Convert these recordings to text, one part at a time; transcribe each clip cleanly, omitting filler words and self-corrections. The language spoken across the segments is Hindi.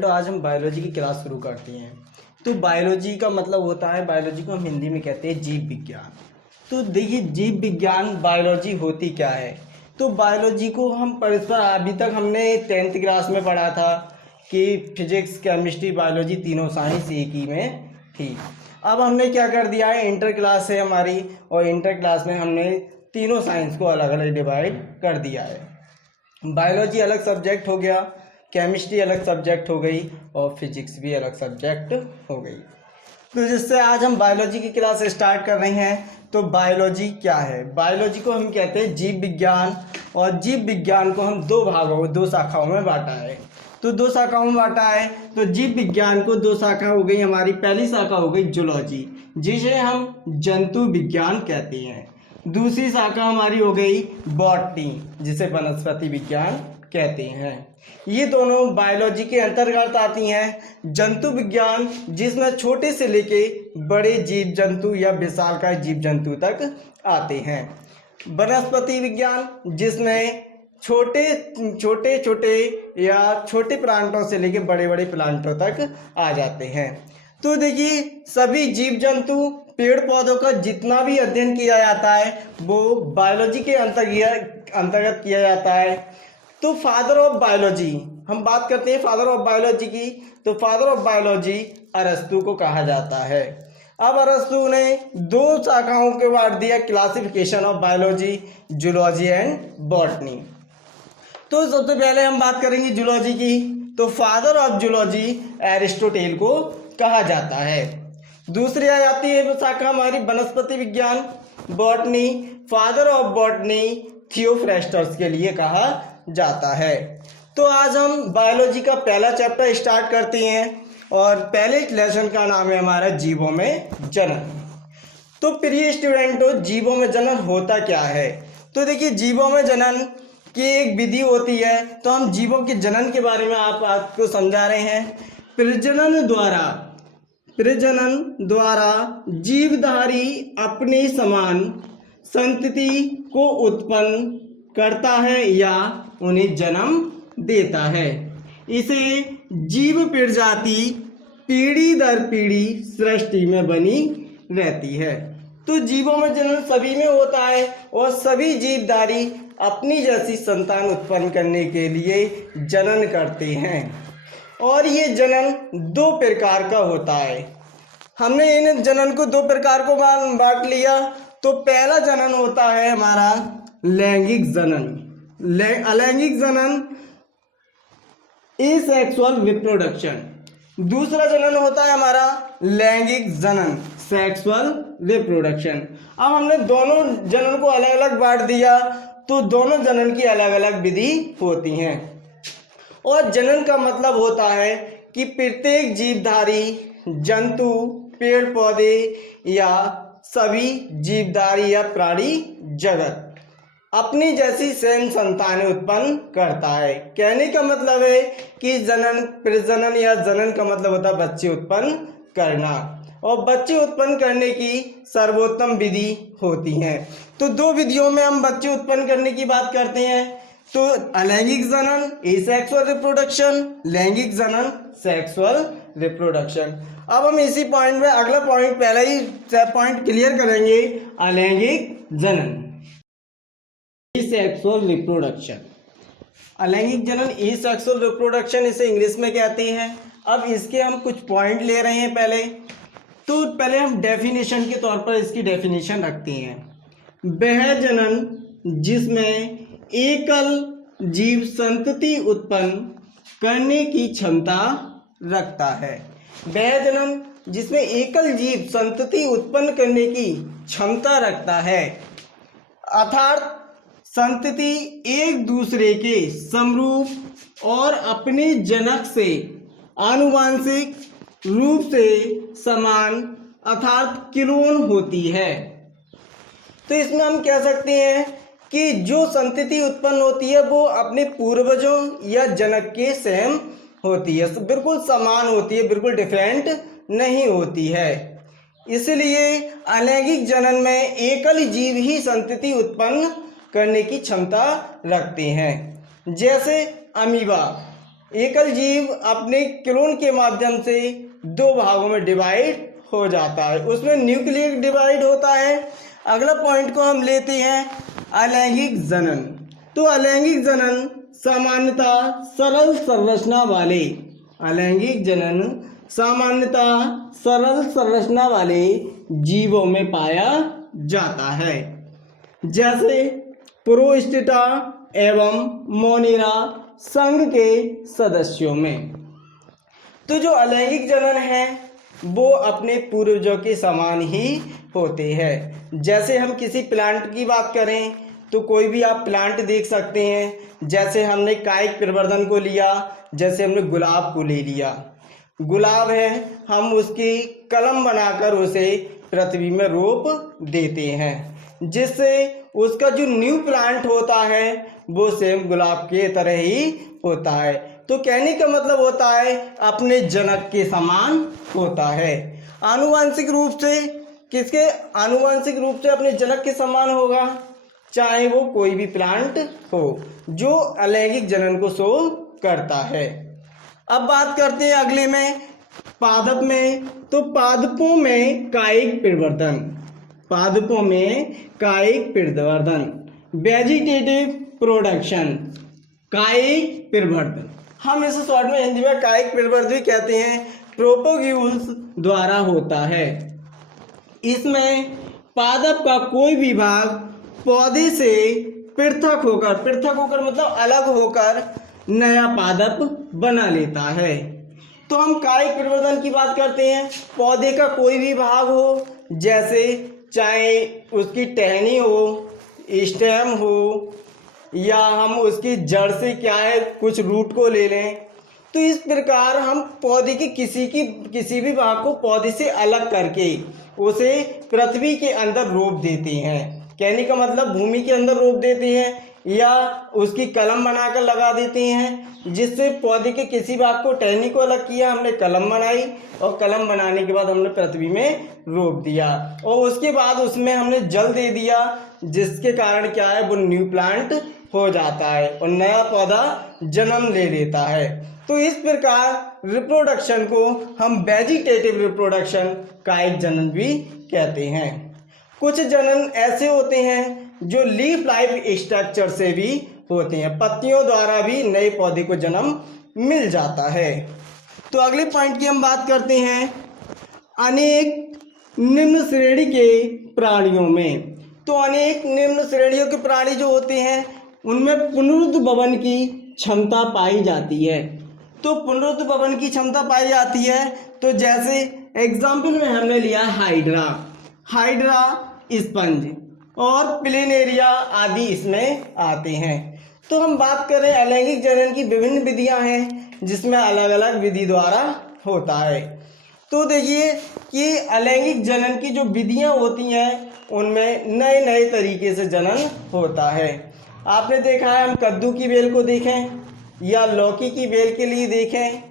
तो आज हम बायोलॉजी की क्लास शुरू करते हैं। तो बायोलॉजी का मतलब होता है, बायोलॉजी को हम हिंदी में कहते हैं जीव विज्ञान। तो देखिए जीव विज्ञान बायोलॉजी होती क्या है। तो बायोलॉजी को हम परस्पर अभी तक हमने 10th क्लास में पढ़ा था कि फिजिक्स केमिस्ट्री बायोलॉजी तीनों साइंस एक ही में थी। अब हमने क्या कर दिया है, इंटर क्लास है हमारी, और इंटर क्लास में हमने तीनों साइंस को अलग अलग डिवाइड कर दिया है। बायोलॉजी अलग सब्जेक्ट हो गया, केमिस्ट्री अलग सब्जेक्ट हो गई, और फिजिक्स भी अलग सब्जेक्ट हो गई। तो जिससे आज हम बायोलॉजी की क्लास स्टार्ट कर रहे हैं। तो बायोलॉजी क्या है? बायोलॉजी को हम कहते हैं जीव विज्ञान, और जीव विज्ञान को हम दो शाखाओं में बांटा है। तो दो शाखाओं में बांटा है। तो जीव विज्ञान को दो शाखा हो गई हमारी। पहली शाखा हो गई जूलॉजी, जिसे हम जंतु विज्ञान कहते हैं। दूसरी शाखा हमारी हो गई बॉटनी, जिसे वनस्पति विज्ञान कहते हैं। ये दोनों बायोलॉजी के अंतर्गत आती हैं। जंतु विज्ञान जिसमें छोटे से लेके बड़े जीव जंतु या विशालकाय जीव जंतु तक आते हैं। वनस्पति विज्ञान जिसमें छोटे या छोटे प्लांटों से लेके बड़े बड़े प्लांटों तक आ जाते हैं। तो देखिए सभी जीव जंतु पेड़ पौधों का जितना भी अध्ययन किया जाता है वो बायोलॉजी के अंतर्गत किया जाता है। तो फादर ऑफ बायोलॉजी, हम बात करते हैं फादर ऑफ बायोलॉजी की। तो फादर ऑफ बायोलॉजी अरस्तु को कहा जाता है। अब अरस्तु ने दो शाखाओं के बांट दिया, classification of biology, zoology and botany. तो सबसे पहले हम बात करेंगे जूलॉजी की। तो फादर ऑफ जूलॉजी एरिस्टोटेल को कहा जाता है। दूसरी आ जाती है शाखा हमारी वनस्पति विज्ञान, botany. Father of botany Theophrastus के लिए कहा जाता है। तो आज हम बायोलॉजी का पहला चैप्टर स्टार्ट करते हैं, और पहले लेसन का नाम है हमारा जीवों में जनन। तो प्रिय स्टूडेंटों, जीवों में जनन होता क्या है? तो देखिए जीवों में जनन की एक विधि होती है। तो हम जीवों के जनन के बारे में आपको समझा रहे हैं। प्रजनन द्वारा जीवधारी अपने समान संतति को उत्पन्न करता है या उन्हें जन्म देता है। इसे जीव प्रजाति पीढ़ी दर पीढ़ी सृष्टि में बनी रहती है। तो जीवों में जनन सभी में होता है, और सभी जीवधारी अपनी जैसी संतान उत्पन्न करने के लिए जनन करते हैं। और ये जनन दो प्रकार का होता है। हमने इन जनन को दो प्रकार को बांट लिया। तो पहला जनन होता है हमारा लैंगिक जनन। अलैंगिक जनन एसेक्सुअल रिप्रोडक्शन। दूसरा जनन होता है हमारा लैंगिक जनन, सेक्सुअल रिप्रोडक्शन। अब हमने दोनों जनन को अलग अलग बांट दिया। तो दोनों जनन की अलग अलग विधि होती हैं। और जनन का मतलब होता है कि प्रत्येक जीवधारी जंतु, पेड़ पौधे या सभी जीवधारी या प्राणी जगत अपनी जैसी सेम संतानें उत्पन्न करता है। कहने का मतलब है कि प्रजनन या जनन का मतलब होता है बच्चे उत्पन्न करना, और बच्चे उत्पन्न करने की सर्वोत्तम विधि होती है। तो दो विधियों में हम बच्चे उत्पन्न करने की बात करते हैं। तो अलैंगिक जनन एसेक्सुअल रिप्रोडक्शन, लैंगिक जनन सेक्सुअल रिप्रोडक्शन। अब हम इसी पॉइंट में अगला पॉइंट पहले ही पॉइंट क्लियर करेंगे, अलैंगिक जनन सेक्सुअल रिप्रोडक्शन। अलैंगिक जनन सेक्सुअल रिप्रोडक्शन इसे इंग्लिश में कहते हैं। अब इसके हम कुछ पॉइंट ले रहे हैं पहले। तो पहले हम डेफिनेशन के तौर पर इसकी डेफिनेशन रखते हैं। वह जनन जिसमें एकल जीव संतति उत्पन्न करने की क्षमता रखता है। वह जनन जिसमें एकल जीव संतति उत्पन्न करने की क्षमता रखता है, अर्थात संतति एक दूसरे के समरूप और अपने जनक से आनुवांशिक रूप से समान अर्थात क्लोन होती है। तो इसमें हम कह सकते हैं कि जो संतति उत्पन्न होती है वो अपने पूर्वजों या जनक के सेम होती है, बिल्कुल समान होती है, बिल्कुल डिफरेंट नहीं होती है। इसलिए अलैंगिक जनन में एकल जीव ही संतति उत्पन्न करने की क्षमता रखते हैं। जैसे अमीबा एकल जीव अपने क्लोन के माध्यम से दो भागों में डिवाइड हो जाता है, उसमें न्यूक्लियर डिवाइड होता है। अगला पॉइंट को हम लेते हैं अलैंगिक जनन। तो अलैंगिक जनन सामान्यतः सरल संरचना वाले, अलैंगिक जनन सामान्यतः सरल संरचना वाले जीवों में पाया जाता है, जैसे प्रोस्टेटा एवं मोनेरा संघ के सदस्यों में। तो जो अलैंगिक जनन है वो अपने पूर्वजों के समान ही होते हैं। जैसे हम किसी प्लांट की बात करें तो कोई भी आप प्लांट देख सकते हैं, जैसे हमने कायिक प्रवर्धन को लिया, जैसे हमने गुलाब को ले लिया। गुलाब है, हम उसकी कलम बनाकर उसे पृथ्वी में रोप देते हैं, जिससे उसका जो न्यू प्लांट होता है वो सेम गुलाब के तरह ही होता है। तो कहने का मतलब होता है अपने जनक के समान होता है। आनुवंशिक रूप से किसके, आनुवंशिक रूप से अपने जनक के समान होगा, चाहे वो कोई भी प्लांट हो जो अलैंगिक जनन को शो करता है। अब बात करते हैं अगले में पादप में। तो पादपों में कायिक प्रवर्धन, पादपों में कायिक प्रवर्धन, वेजिटेटिव प्रोडक्शन, कायिक प्रवर्धन, हम इसे शॉर्ट में हिंदी में कायिक प्रवर्धन भी कहते हैं, प्रोपोग्यूल्स द्वारा होता है। इसमें पादप का कोई भी भाग पौधे से पृथक होकर मतलब अलग होकर नया पादप बना लेता है। तो हम कायिक प्रवर्धन की बात करते हैं, पौधे का कोई भी भाग हो, जैसे चाहे उसकी टहनी हो, स्टेम हो, या हम उसकी जड़ से क्या है कुछ रूट को ले लें। तो इस प्रकार हम पौधे के किसी भी भाग को पौधे से अलग करके उसे पृथ्वी के अंदर रोप देते हैं। कहने का मतलब भूमि के अंदर रोप देते हैं या उसकी कलम बनाकर लगा देते हैं, जिससे पौधे के किसी भाग को, टहनी को अलग किया, हमने कलम बनाई और कलम बनाने के बाद हमने पृथ्वी में रोप दिया और उसके बाद उसमें हमने जल दे दिया, जिसके कारण क्या है वो न्यू प्लांट हो जाता है और नया पौधा जन्म ले लेता है। तो इस प्रकार रिप्रोडक्शन को हम वेजिटेटिव रिप्रोडक्शन, कायिक जनन भी कहते हैं। कुछ जनन ऐसे होते हैं जो लीफ लाइफ स्ट्रक्चर से भी होते हैं, पत्तियों द्वारा भी नए पौधे को जन्म मिल जाता है। तो अगले पॉइंट की हम बात करते हैं अनेक निम्न श्रेणी के प्राणियों में। तो अनेक निम्न श्रेणियों के प्राणी जो होते हैं उनमें पुनरुद्भवन की क्षमता पाई जाती है। तो पुनरुद्भवन की क्षमता पाई जाती है, तो जैसे एग्जाम्पल में हमने लिया हाइड्रा स्पंज और प्लेनेरिया आदि इसमें आते हैं। तो हम बात करें अलैंगिक जनन की विभिन्न विधियां हैं जिसमें अलग अलग विधि द्वारा होता है। तो देखिए कि अलैंगिक जनन की जो विधियां होती हैं उनमें नए नए तरीके से जनन होता है। आपने देखा है, हम कद्दू की बेल को देखें या लौकी की बेल के लिए देखें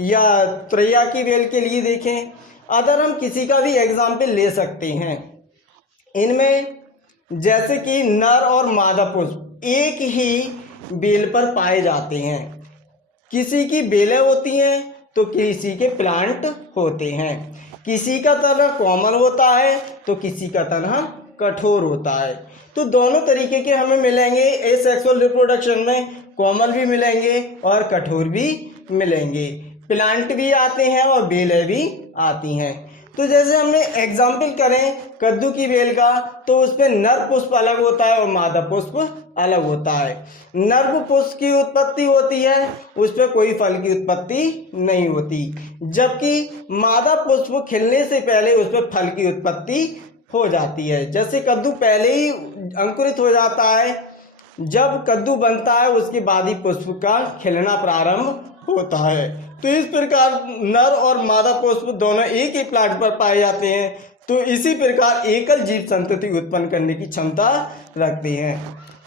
या तुरैया की बेल के लिए देखें, अदर हम किसी का भी एग्जाम्पल ले सकते हैं। इनमें जैसे कि नर और मादा पुष्प एक ही बेल पर पाए जाते हैं, किसी की बेलें होती हैं तो किसी के प्लांट होते हैं, किसी का तना कोमल होता है तो किसी का तना कठोर होता है। तो दोनों तरीके के हमें मिलेंगे एसेक्सुअल रिप्रोडक्शन में, कोमल भी मिलेंगे और कठोर भी मिलेंगे, प्लांट भी आते हैं और बेलें भी आती हैं। तो जैसे हमने एग्जाम्पल करें कद्दू की बेल का, तो उस पर नर पुष्प अलग होता है और मादा पुष्प अलग होता है। नर पुष्प की उत्पत्ति होती है, उस पर कोई फल की उत्पत्ति नहीं होती, जबकि मादा पुष्प खिलने से पहले उस पर फल की उत्पत्ति हो जाती है। जैसे कद्दू पहले ही अंकुरित हो जाता है, जब कद्दू बनता है उसके बाद ही पुष्प का खिलना प्रारंभ होता है। तो इस प्रकार नर और मादा पुष्प दोनों एक ही प्लांट पर पाए जाते हैं। तो इसी प्रकार एकल जीव संतति उत्पन्न करने की क्षमता रखते हैं।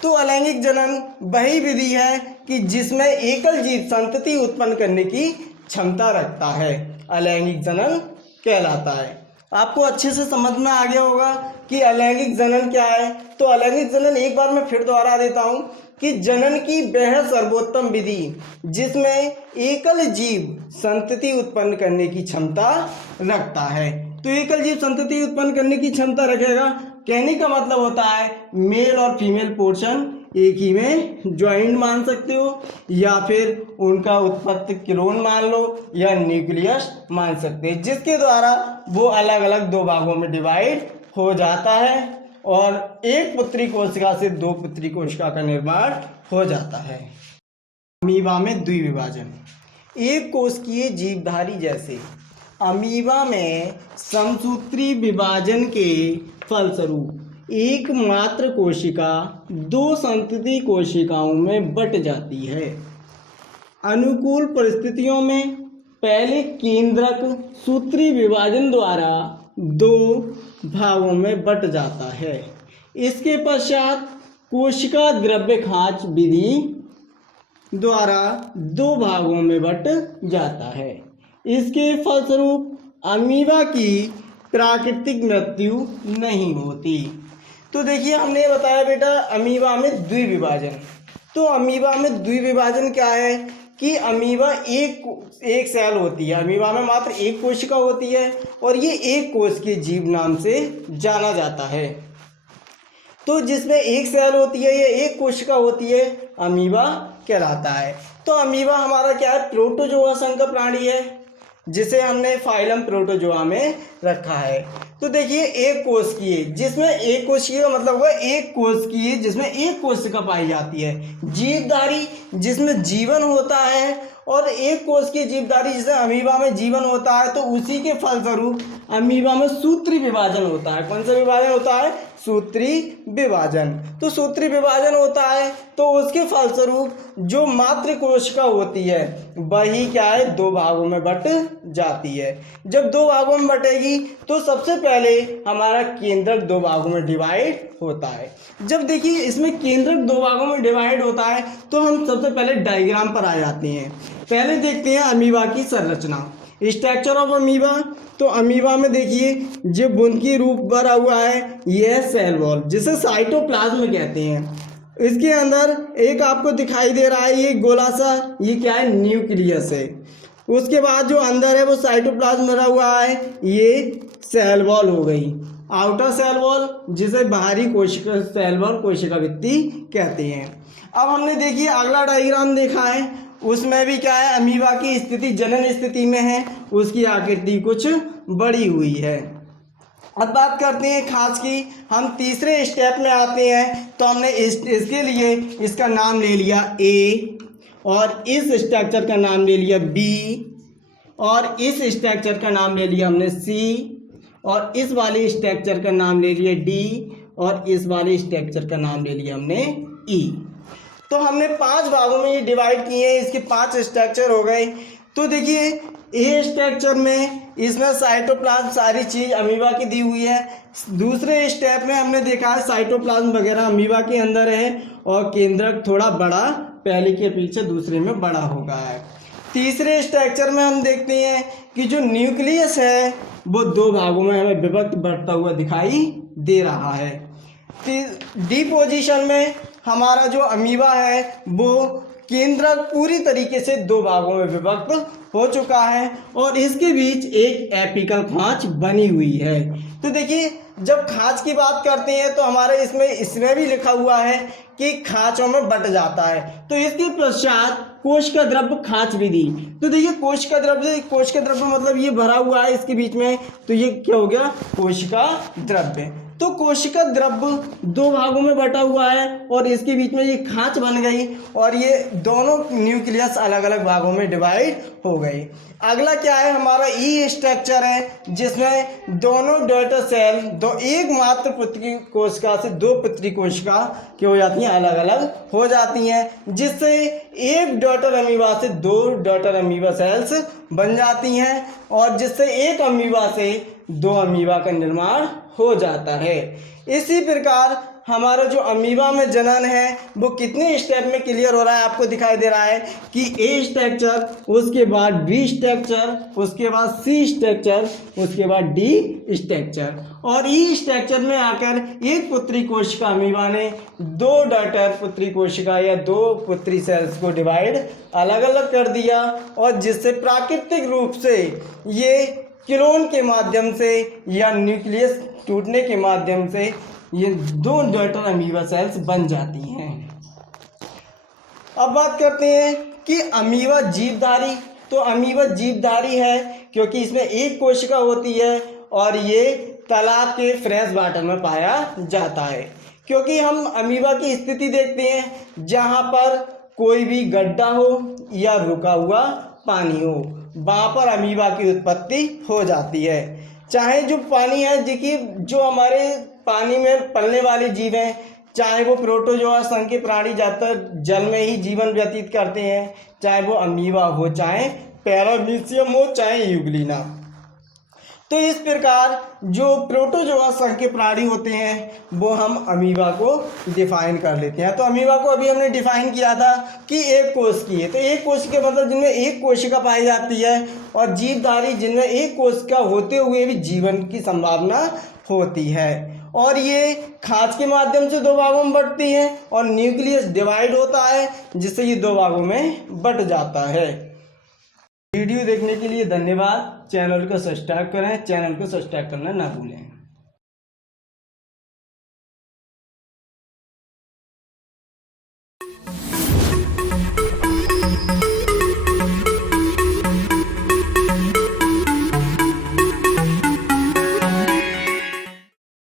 तो अलैंगिक जनन वही विधि है कि जिसमें एकल जीव संतति उत्पन्न करने की क्षमता रखता है, अलैंगिक जनन कहलाता है। आपको अच्छे से समझ में आ गया होगा कि अलैंगिक जनन क्या है। तो अलैंगिक जनन एक बार मैं फिर दोहरा देता हूँ कि जनन की वह सर्वोत्तम विधि जिसमें एकल जीव संतति उत्पन्न करने की क्षमता रखता है। तो एकल जीव संतति उत्पन्न करने की क्षमता रखेगा, कहने का मतलब होता है मेल और फीमेल पोर्शन एक ही में ज्वाइंट मान सकते हो, या फिर उनका उत्पत्ति क्लोन मान लो, या न्यूक्लियस मान सकते हैं, जिसके द्वारा वो अलग अलग दो भागों में डिवाइड हो जाता है और एक पुत्री कोशिका से दो पुत्री कोशिका का निर्माण हो जाता है। अमीबा में द्विविभाजन। एक कोशिकीय जीवधारी जैसे अमीबा में समसूत्री विभाजन के फलस्वरूप एकमात्र कोशिका दो संतति कोशिकाओं में बट जाती है। अनुकूल परिस्थितियों में पहले केंद्रक सूत्री विभाजन द्वारा दो भागों में बट जाता है। इसके पश्चात कोशिका द्रव्य खांच विधि द्वारा दो भागों में बट जाता है। इसके फलस्वरूप अमीबा की प्राकृतिक मृत्यु नहीं होती। तो देखिए हमने बताया बेटा अमीबा में द्विविभाजन। तो अमीबा में द्विविभाजन क्या है कि अमीबा एक सेल होती है, अमीबा में मात्र एक कोशिका होती है और ये एक कोश के जीव नाम से जाना जाता है। तो जिसमें एक सेल होती है या एक कोशिका होती है अमीबा कहलाता है। तो अमीबा हमारा क्या है, प्रोटोजोआ संघ का प्राणी है जिसे हमने फाइलम प्रोटोजोआ में रखा है। तो देखिए एक कोशिकीय, जिसमें एक कोशिकीय का मतलब हुआ एक कोशिकीय जिसमें एक कोशिका पाई जाती है, जीवधारी जिसमें जीवन होता है और एक कोशिकीय जीवधारी जिसे अमीबा में जीवन होता है। तो उसी के फलस्वरूप अमीबा में सूत्री विभाजन होता है। कौन सा विभाजन होता है, सूत्री विभाजन। तो सूत्री विभाजन होता है तो उसके फलस्वरूप जो मात्र कोशिका होती है वही क्या है, दो भागों में बट जाती है। जब दो भागों में बटेगी तो सबसे पहले हमारा केंद्रक दो भागों में डिवाइड होता है। जब देखिए इसमें केंद्रक दो भागों में डिवाइड होता है तो हम सबसे पहले डायग्राम पर आ जाते हैं। पहले देखते हैं अमीबा की संरचना, स्ट्रक्चर ऑफ अमीबा। तो अमीबा में देखिए जो बूंद की रूप भरा हुआ है यह सेल वॉल जिसे साइटोप्लाज्म कहते हैं। इसके अंदर एक आपको दिखाई दे रहा है ये गोला सा, ये क्या है, न्यूक्लियस है। उसके बाद जो अंदर है वो साइटोप्लाज्म भरा हुआ है, ये सेल वॉल हो गई, आउटर सेल वॉल जिसे बाहरी कोशिका सेल वॉल कोशिका भित्ति कहते हैं। अब हमने देखिए अगला डायग्राम देखा है, उसमें भी क्या है, अमीबा की स्थिति जनन स्थिति में है, उसकी आकृति कुछ बड़ी हुई है। अब बात करते हैं खांच की। हम तीसरे स्टेप में आते हैं। तो हमने इसके लिए इसका नाम ले लिया ए, और इस स्ट्रक्चर का नाम ले लिया बी, और इस स्ट्रक्चर का नाम ले लिया हमने सी, और इस वाले स्ट्रक्चर का नाम ले लिया डी, और इस वाले स्ट्रक्चर का नाम ले लिया हमने ई। तो हमने 5 भागों में ये डिवाइड किए हैं, इसके 5 स्ट्रक्चर हो गए। तो देखिए ए स्ट्रक्चर में इसमें साइटोप्लाज्म सारी चीज़ अमीबा की दी हुई है। दूसरे स्टेप में हमने देखा है साइटोप्लाज्म वगैरह अमीबा के अंदर है और केंद्रक थोड़ा बड़ा पहले के पीछे दूसरे में बड़ा होगा है। तीसरे स्ट्रक्चर में हम देखते हैं कि जो न्यूक्लियस है वो 2 भागों में हमें विभक्त बढ़ता हुआ दिखाई दे रहा है। डी पोजीशन में हमारा जो अमीबा है वो केंद्रक पूरी तरीके से 2 भागों में विभक्त हो चुका है और इसके बीच एक एपिकल खांच बनी हुई है। तो देखिए जब खांच की बात करते हैं तो हमारे इसमें भी लिखा हुआ है कि खांचों में बट जाता है। तो इसके पश्चात कोशिका द्रव्य खांच विधि। तो देखिए कोशिका द्रव्य मतलब ये भरा हुआ है इसके बीच में, तो ये क्या हो गया, कोशिका द्रव्य। तो कोशिका द्रव्य 2 भागों में बटा हुआ है और इसके बीच में ये खांच बन गई और ये दोनों न्यूक्लियस अलग अलग भागों में डिवाइड हो गई। अगला क्या है, हमारा ई स्ट्रक्चर है, जिसमें दोनों डॉटर सेल एक मात्र पुत्री कोशिका से दो पुत्री कोशिका क्या हो जाती हैं, अलग अलग हो जाती हैं, जिससे एक डॉटर अमीबा से दो डॉटर अमीबा सेल्स बन जाती हैं और जिससे एक अमीबा से दो अमीबा का निर्माण हो जाता है। इसी प्रकार हमारा जो अमीबा में जनन है वो कितने स्टेप में क्लियर हो रहा है, आपको दिखाई दे रहा है कि ए स्ट्रक्चर, उसके बाद बी स्ट्रक्चर, उसके बाद सी स्ट्रक्चर, उसके बाद डी स्ट्रक्चर, और ई स्ट्रक्चर में आकर एक पुत्री कोशिका अमीबा ने दो डॉटर पुत्री कोशिका या दो पुत्री सेल्स को डिवाइड अलग अलग कर दिया, और जिससे प्राकृतिक रूप से ये क्लोन के माध्यम से या न्यूक्लियस टूटने के माध्यम से ये दो डॉटर अमीबा सेल्स बन जाती हैं। अब बात करते हैं कि अमीबा जीवधारी। तो अमीबा जीवधारी है क्योंकि इसमें एक कोशिका होती है और ये तालाब के फ्रेश वाटर में पाया जाता है। क्योंकि हम अमीबा की स्थिति देखते हैं जहाँ पर कोई भी गड्ढा हो या रुका हुआ पानी हो, वहाँ पर अमीबा की उत्पत्ति हो जाती है। चाहे जो पानी है, देखिए जो हमारे पानी में पलने वाले जीव हैं, चाहे वो प्रोटोजोआ संघ के प्राणी ज़्यादातर जल में ही जीवन व्यतीत करते हैं, चाहे वो अमीबा हो, चाहे पैरामीशियम हो, चाहे यूग्लिना। तो इस प्रकार जो प्रोटोजोआ संघ के प्राणी होते हैं वो हम अमीबा को डिफाइन कर लेते हैं। तो अमीबा को अभी हमने डिफाइन किया था कि एक कोश की है, तो एक कोश के मतलब जिनमें एक कोशिका पाई जाती है, और जीवधारी जिनमें एक कोशिका होते हुए भी जीवन की संभावना होती है, और ये खांच के माध्यम से दो भागों में बंटती है और न्यूक्लियस डिवाइड होता है जिससे ये दो भागों में बंट जाता है। वीडियो देखने के लिए धन्यवाद। चैनल को सब्सक्राइब करें, चैनल को सब्सक्राइब करना ना भूलें।